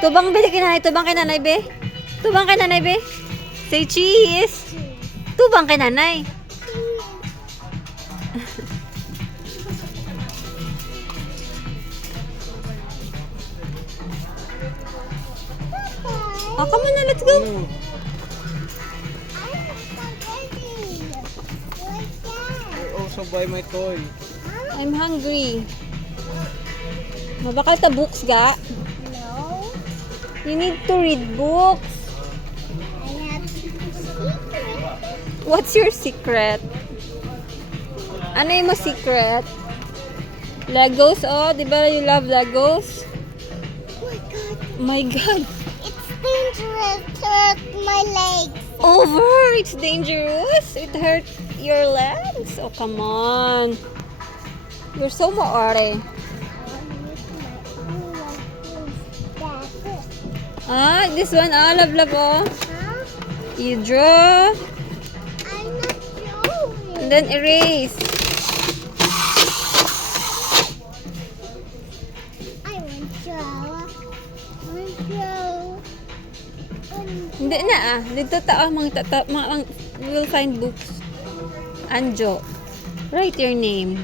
Tubang bili kay nanay. Tubang kay nanay, be. Tubang kay nanay, be. Say cheese. Tubang kay nanay. Oh, come on na, let's go. I also buy my toy. I'm hungry. Mabakal ta books, ga? No. You need to read books. I have secret. What's your secret? Ano yung mo secret? Legos, oh. Di ba you love Legos? Oh my God. My God. It's dangerous to hurt my legs. Over! It's dangerous. It hurt your legs. Oh, come on. You're so maore. Ah, this one, ah, love, oh. Huh? You draw, I'm not drawing. and then erase. I want draw. Want draw. Hindi na, ah. Dito ta, we'll find books. Anjo. Write your name.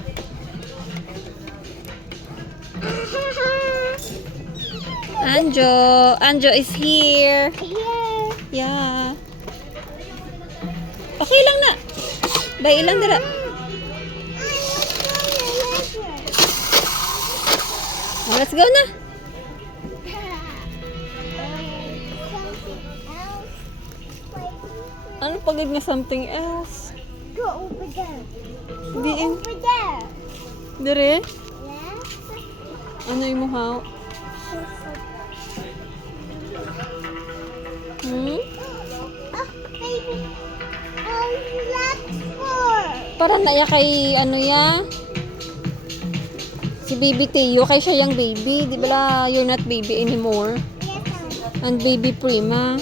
Anjo. Anjo is here. Here. Yeah. Okay lang na. Bay ilang dira. Oh, let's go na. Ano pagod na something else? Go over there. Go Di in. over there. Dire? Yes. Ano yung muhaw? Hmm? Oh, baby. That's for. Para naya kay ano ya? Si baby Teo, kay siya yung baby. Di ba la, you're not baby anymore? Yes, And baby Prima.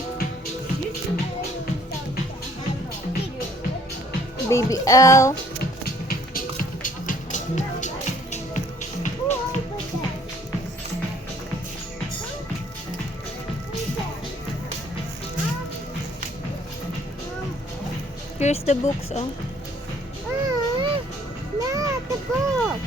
Baby L. Go over there. Here's the books, oh. Not the book.